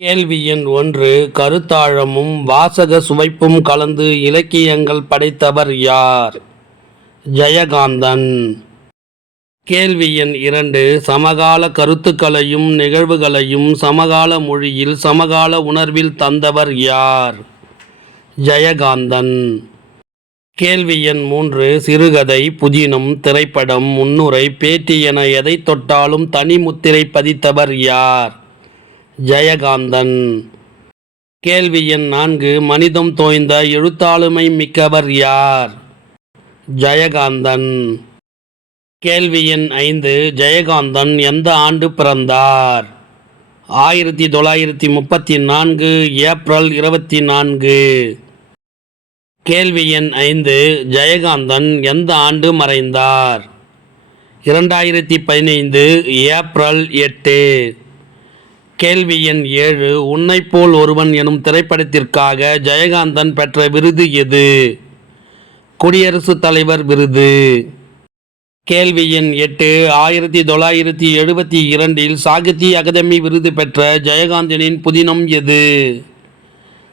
கேள்வி எண் ஒன்று கருத்தாழமும் வாசக சுவைப்பும் கலந்து இலக்கியங்கள் படைத்தவர் யார்? ஜெயகாந்தன். கேள்வி எண் இரண்டு சமகால கருத்துக்களையும் நிகழ்வுகளையும் சமகால மொழியில் சமகால உணர்வில் தந்தவர் யார்? ஜெயகாந்தன். கேள்வி எண் மூன்று சிறுகதை புதினம் திரைப்படம் முன்னுரை பேட்டி என எதை தொட்டாலும் தனி முத்திரை பதித்தவர் யார்? ஜெயகாந்தன். கேள்வி எண் நான்கு மனிதம் தோய்ந்த எழுத்தாளுமை மிக்கவர் யார்? ஜெயகாந்தன். கேள்வி எண் ஐந்து ஜெயகாந்தன் எந்த ஆண்டு பிறந்தார்? ஆயிரத்தி தொள்ளாயிரத்தி முப்பத்தி நான்கு ஏப்ரல் இருபத்தி நான்கு. கேள்வி எண் ஐந்து ஜெயகாந்தன் எந்த ஆண்டு மறைந்தார்? இரண்டாயிரத்தி பதினைந்து ஏப்ரல் எட்டு. கேள்வி எண் ஏழு உன்னை போல் ஒருவன் எனும் திரைப்படத்திற்காக ஜெயகாந்தன் பெற்ற விருது எது? குடியரசுத் தலைவர் விருது. கேள்வி எண் எட்டு ஆயிரத்தி தொள்ளாயிரத்தி எழுபத்தி இரண்டில் சாகித்ய அகாதமி விருது பெற்ற ஜெயகாந்தனின் புதினம் எது?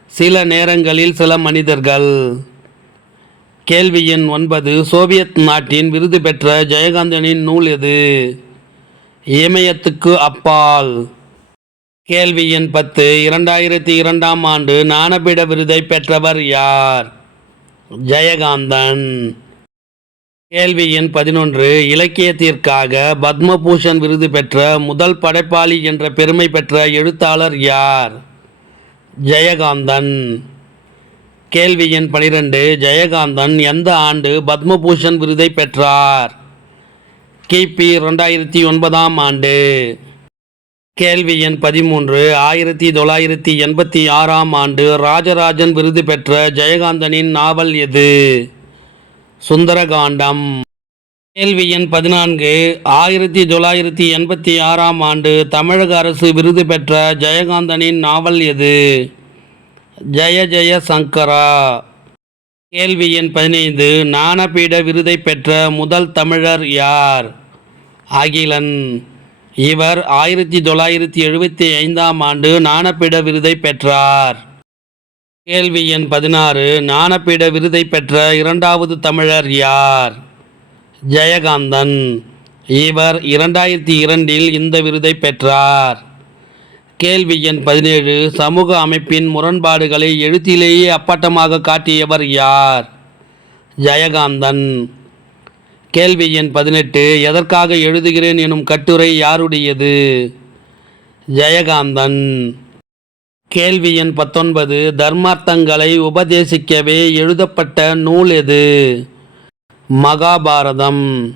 சில நேரங்களில் சில மனிதர்கள். கேள்வி எண் ஒன்பது சோவியத் நாட்டின் விருது பெற்ற ஜெயகாந்தனின் நூல் எது? இமயத்துக்கு அப்பால். கேள்வி எண் பத்து. இரண்டாயிரத்தி இரண்டாம் ஆண்டு ஞானபீட விருதை பெற்றவர் யார்? ஜெயகாந்தன். கேள்வி எண் பதினொன்று. இலக்கியத்திற்காக பத்மபூஷன் விருது பெற்ற முதல் படைப்பாளி என்ற பெருமை பெற்ற எழுத்தாளர் யார்? ஜெயகாந்தன். கேள்வி எண் பனிரெண்டு. ஜெயகாந்தன் எந்த ஆண்டு பத்மபூஷன் விருதை பெற்றார்? கிபி ரெண்டாயிரத்தி ஒன்பதாம் ஆண்டு. கேள்வி எண் பதிமூன்று. ஆயிரத்தி தொள்ளாயிரத்தி எண்பத்தி ஆறாம் ஆண்டு ராஜராஜன் விருது பெற்ற ஜெயகாந்தனின் நாவல் எது? சுந்தரகாண்டம். கேள்வி எண் பதினான்கு. ஆயிரத்தி தொள்ளாயிரத்தி எண்பத்தி ஆறாம் ஆண்டு தமிழக அரசு விருது பெற்ற ஜெயகாந்தனின் நாவல் எது? ஜெய ஜெய சங்கரா. கேள்வி எண் பதினைந்து. ஞானபீட விருதை பெற்ற முதல் தமிழர் யார்? அகிலன். இவர் ஆயிரத்தி தொள்ளாயிரத்தி எழுபத்தி ஐந்தாம் ஆண்டு ஞானபீட விருதை பெற்றார். கேள்வி எண் பதினாறு ஞானபீட விருதை பெற்ற இரண்டாவது தமிழர் யார்? ஜெயகாந்தன். இவர் இரண்டாயிரத்தி இரண்டில் இந்த விருதை பெற்றார். கேள்வி எண் பதினேழு சமூக அமைப்பின் முரண்பாடுகளை எழுத்திலேயே அப்பட்டமாக காட்டியவர் யார்? ஜெயகாந்தன். கேள்வி எண் பதினெட்டு எதற்காக எழுதுகிறேன் எனும் கட்டுரை யாருடையது? ஜெயகாந்தன். கேள்வி எண் பத்தொன்பது தர்மார்த்தங்களை உபதேசிக்கவே எழுதப்பட்ட நூல் எது? மகாபாரதம்.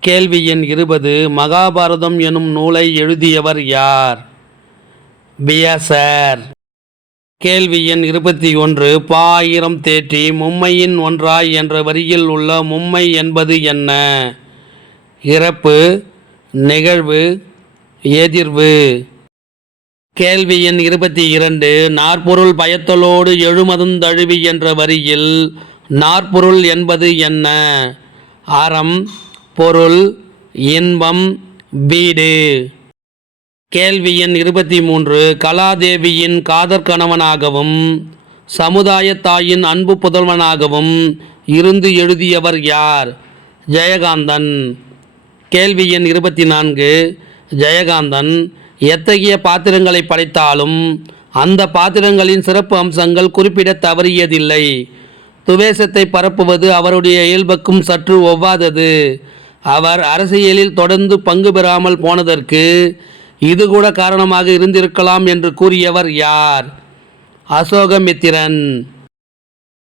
கேள்வி எண் இருபது மகாபாரதம் எனும் நூலை எழுதியவர் யார்? வியாசர். கேள்வி எண் இருபத்தி ஒன்று பாயிரம் தேற்றி மும்மையின் ஒன்றாய் என்ற வரியில் உள்ள மும்மை என்பது என்ன? இறப்பு நிகழ்வு எதிர்வு. கேள்வி எண் இருபத்தி இரண்டு நாற்பொருள் பயத்தலோடு எழுமதுந்தழுவி என்ற வரியில் நாற்பொருள் என்பது என்ன? அறம் பொருள் இன்பம் வீடு. கேள்வி எண் இருபத்தி மூன்று கலாதேவியின் காதற் கணவனாகவும் சமுதாய தாயின் அன்பு புதல்வனாகவும் இருந்து எழுதியவர் யார்? ஜெயகாந்தன். கேள்வி எண் இருபத்தி நான்கு ஜெயகாந்தன் எத்தகைய பாத்திரங்களை படைத்தாலும் அந்த பாத்திரங்களின் சிறப்பு அம்சங்கள் குறிப்பிட தவறியதில்லை. துவேஷத்தை பரப்புவது அவருடைய இயல்புக்கும் சற்று ஒவ்வாதது. அவர் அரசியலில் தொடர்ந்து பங்கு பெறாமல் போனதற்கு இது கூட காரணமாக இருந்திருக்கலாம் என்று கூறியவர் யார்? அசோகமித்திரன்.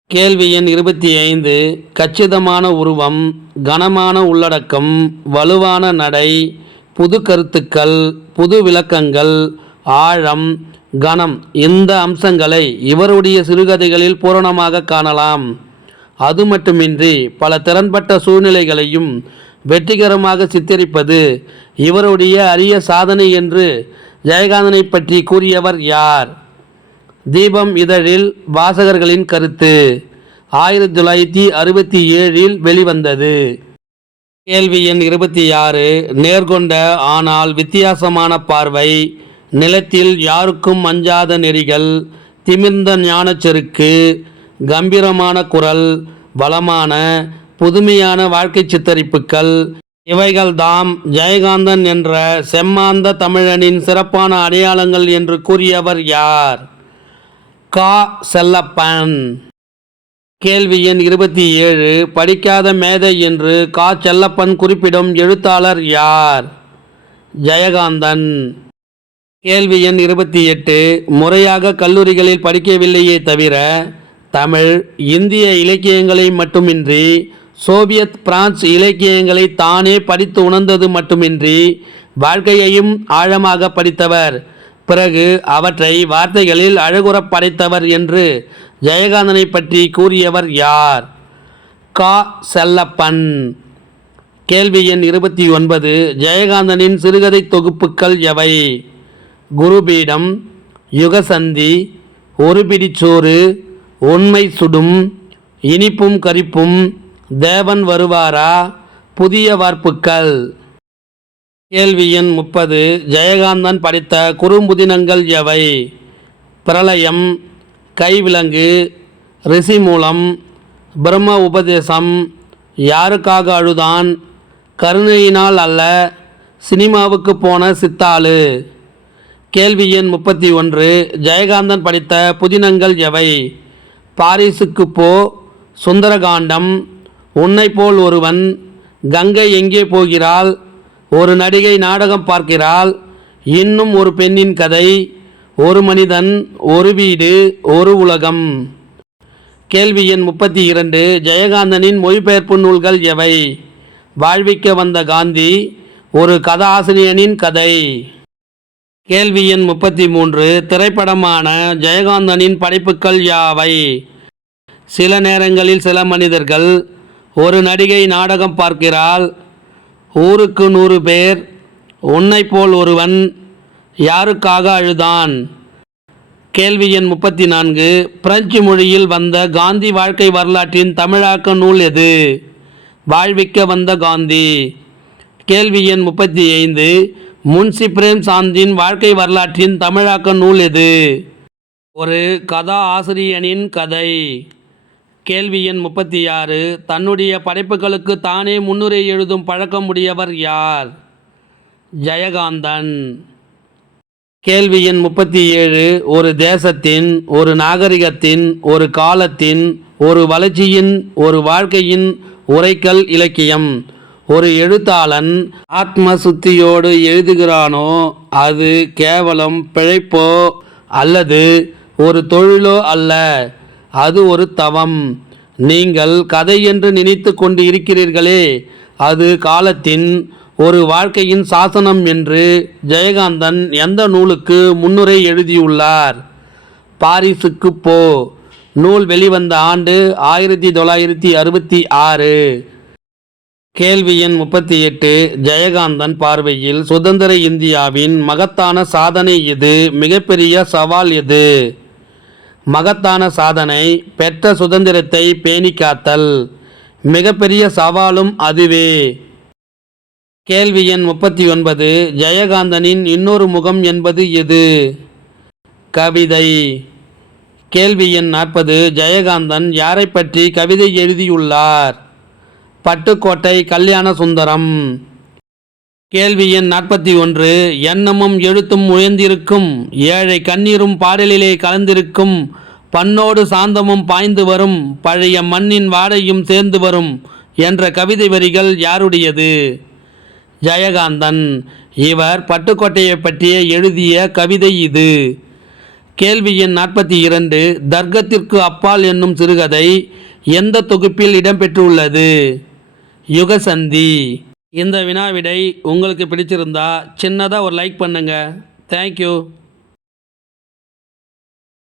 கேள்வி எண் இருபத்தி ஐந்து. கச்சிதமான உருவம் கனமான உள்ளடக்கம் வலுவான நடை புது கருத்துக்கள் புது விளக்கங்கள் ஆழம் கணம் இந்த அம்சங்களை இவருடைய சிறுகதைகளில் பூரணமாக காணலாம். அது மட்டுமின்றி பல திறன்பட்ட சூழ்நிலைகளையும் வெற்றிகரமாக சித்தரிப்பது இவருடைய அரிய சாதனை என்று ஜெயகாந்தனை பற்றி கூறியவர் யார்? தீபம் இதழில் வாசகர்களின் கருத்து. ஆயிரத்தி தொள்ளாயிரத்தி அறுபத்தி ஏழில் வெளிவந்தது. கேள்வி எண் இருபத்தி ஆறு. நேர்கொண்ட ஆனால் வித்தியாசமான பார்வை. நிலத்தில் யாருக்கும் அஞ்சாத நெறிகள். திமிர்ந்த ஞானச் செருக்கு. கம்பீரமான குரல். வளமான புதுமையான வாழ்க்கை சித்தரிப்புகள் இவைகள்தாம் ஜெயகாந்தன் என்ற செம்மாந்த தமிழனின் சிறப்பான அடையாளங்கள் என்று கூறியவர் யார்? கா. செல்லப்பன். கேள்வி எண் இருபத்தி ஏழு. படிக்காத மேதை என்று கா. செல்லப்பன் குறிப்பிடும் எழுத்தாளர் யார்? ஜெயகாந்தன். கேள்வி எண் இருபத்தி எட்டு. முறையாக கல்லூரிகளில் படிக்கவில்லையே தவிர தமிழ் இந்திய இலக்கியங்களை மட்டுமின்றி சோவியத் பிரான்ஸ் இலக்கியங்களை தானே படித்து உணர்ந்தது மட்டுமின்றி வாழ்க்கையையும் ஆழமாக படித்தவர். பிறகு அவற்றை வார்த்தைகளில் அழகுறப் படைத்தவர் என்று ஜெயகாந்தனை பற்றி கூறியவர் யார்? கா. செல்லப்பன். கேள்வி எண் இருபத்தி ஒன்பது. ஜெயகாந்தனின் சிறுகதை தொகுப்புகள் எவை? குருபீடம் யுகசந்தி ஒரு பிடிச்சோறு உண்மை சுடும் இனிப்பும் கரிப்பும் தேவன் வருவாரா? புதிய வார்ப்புக்கள் கேள்வி எண் முப்பது. ஜெயகாந்தன் படித்த குறும்புதினங்கள் எவை? பிரளயம் கைவிலங்கு ரிஷி மூலம் பிரம்ம உபதேசம் யாருக்காக அழுதான்? கருணையினால் அல்ல சினிமாவுக்கு போன சித்தாளு. கேள்வி எண் முப்பத்தி ஒன்று. ஜெயகாந்தன் படித்த புதினங்கள் எவை? பாரிஸுக்கு போ சுந்தரகாண்டம் உன்னை போல் ஒருவன் கங்கை எங்கே போகிறாள்? ஒரு நடிகை நாடகம் பார்க்கிறாள். இன்னும் ஒரு பெண்ணின் கதை ஒரு மனிதன் ஒரு வீடு ஒரு உலகம். கேள்வி எண் முப்பத்தி இரண்டு ஜெயகாந்தனின் மொழிபெயர்ப்பு நூல்கள் எவை? வாழ்விக்க வந்த காந்தி ஒரு கதாசிரியனின் கதை. கேள்வி எண் முப்பத்தி மூன்று திரைப்படமான ஜெயகாந்தனின் படைப்புகள் யாவை? சில நேரங்களில் சில மனிதர்கள் ஒரு நடிகை நாடகம் பார்க்கிறாள். ஊருக்கு நூறு பேர். உன்னை போல் ஒருவன் யாருக்காக அழுதான்? கேள்வி எண் முப்பத்தி நான்கு பிரெஞ்சு மொழியில் வந்த காந்தி வாழ்க்கை வரலாற்றின் தமிழாக்க நூல் எது? வாழ்விக்க வந்த காந்தி. கேள்வி எண் முப்பத்தி ஐந்து முன்சி பிரேம் சாந்தின் வாழ்க்கை வரலாற்றின் தமிழாக்க நூல் எது? ஒரு கதா ஆசிரியனின் கதை. கேள்வி எண் முப்பத்தி ஆறு தன்னுடைய படைப்புகளுக்கு தானே முன்னுரை எழுதும் பழக்கம் உடையவர் யார்? ஜெயகாந்தன். கேள்வி எண் முப்பத்தி ஏழு ஒரு தேசத்தின் ஒரு நாகரிகத்தின் ஒரு காலத்தின் ஒரு வளர்ச்சியின் ஒரு வாழ்க்கையின் உரைக்கல் இலக்கியம். ஒரு எழுத்தாளன் ஆத்ம சுத்தியோடு எழுதுகிறானோ அது கேவலம் பிழைப்போ அல்லது ஒரு தொழிலோ அல்ல. அது ஒரு தவம். நீங்கள் கதை என்று நினைத்து கொண்டு இருக்கிறீர்களே அது காலத்தின் ஒரு வாழ்க்கையின் சாசனம் என்று ஜெயகாந்தன் எந்த நூலுக்கு முன்னுரை எழுதியுள்ளார்? பாரிஸுக்கு போ. நூல் வெளிவந்த ஆண்டு ஆயிரத்தி தொள்ளாயிரத்தி அறுபத்தி ஆறு. கேள்வி எண் முப்பத்தி எட்டு ஜெயகாந்தன் பார்வையில் சுதந்திர இந்தியாவின் மகத்தான சாதனை எது? மிகப்பெரிய சவால் எது? மகத்தான சாதனை பெற்ற சுதந்திரத்தை பேணி காத்தல். மிகப்பெரிய சவாலும் அதுவே. கேள்வி எண் முப்பத்தி ஒன்பது ஜெயகாந்தனின் இன்னொரு முகம் என்பது எது? கவிதை. கேள்வி எண் நாற்பது ஜெயகாந்தன் யாரை பற்றி கவிதை எழுதியுள்ளார்? பட்டுக்கோட்டை கல்யாண சுந்தரம். கேள்வி எண் நாற்பத்தி ஒன்று. எண்ணமும் எழுத்தும் உயர்ந்திருக்கும். ஏழை கண்ணீரும் பாடலிலே கலந்திருக்கும். பண்ணோடு சாந்தமும் பாய்ந்து வரும். பழைய மண்ணின் வாடையும் சேர்ந்து வரும் என்ற கவிதை வரிகள் யாருடையது? ஜெயகாந்தன். இவர் பட்டுக்கோட்டையை பற்றிய எழுதிய கவிதை இது. கேள்வி எண் நாற்பத்தி இரண்டு. தர்க்கத்திற்கு அப்பால் என்னும் சிறுகதை எந்த தொகுப்பில் இடம்பெற்றுள்ளது? யுகசந்தி. இந்த வினாவிடை உங்களுக்கு பிடிச்சிருந்தா சின்னதாக ஒரு லைக் பண்ணுங்கள் தேங்க்யூ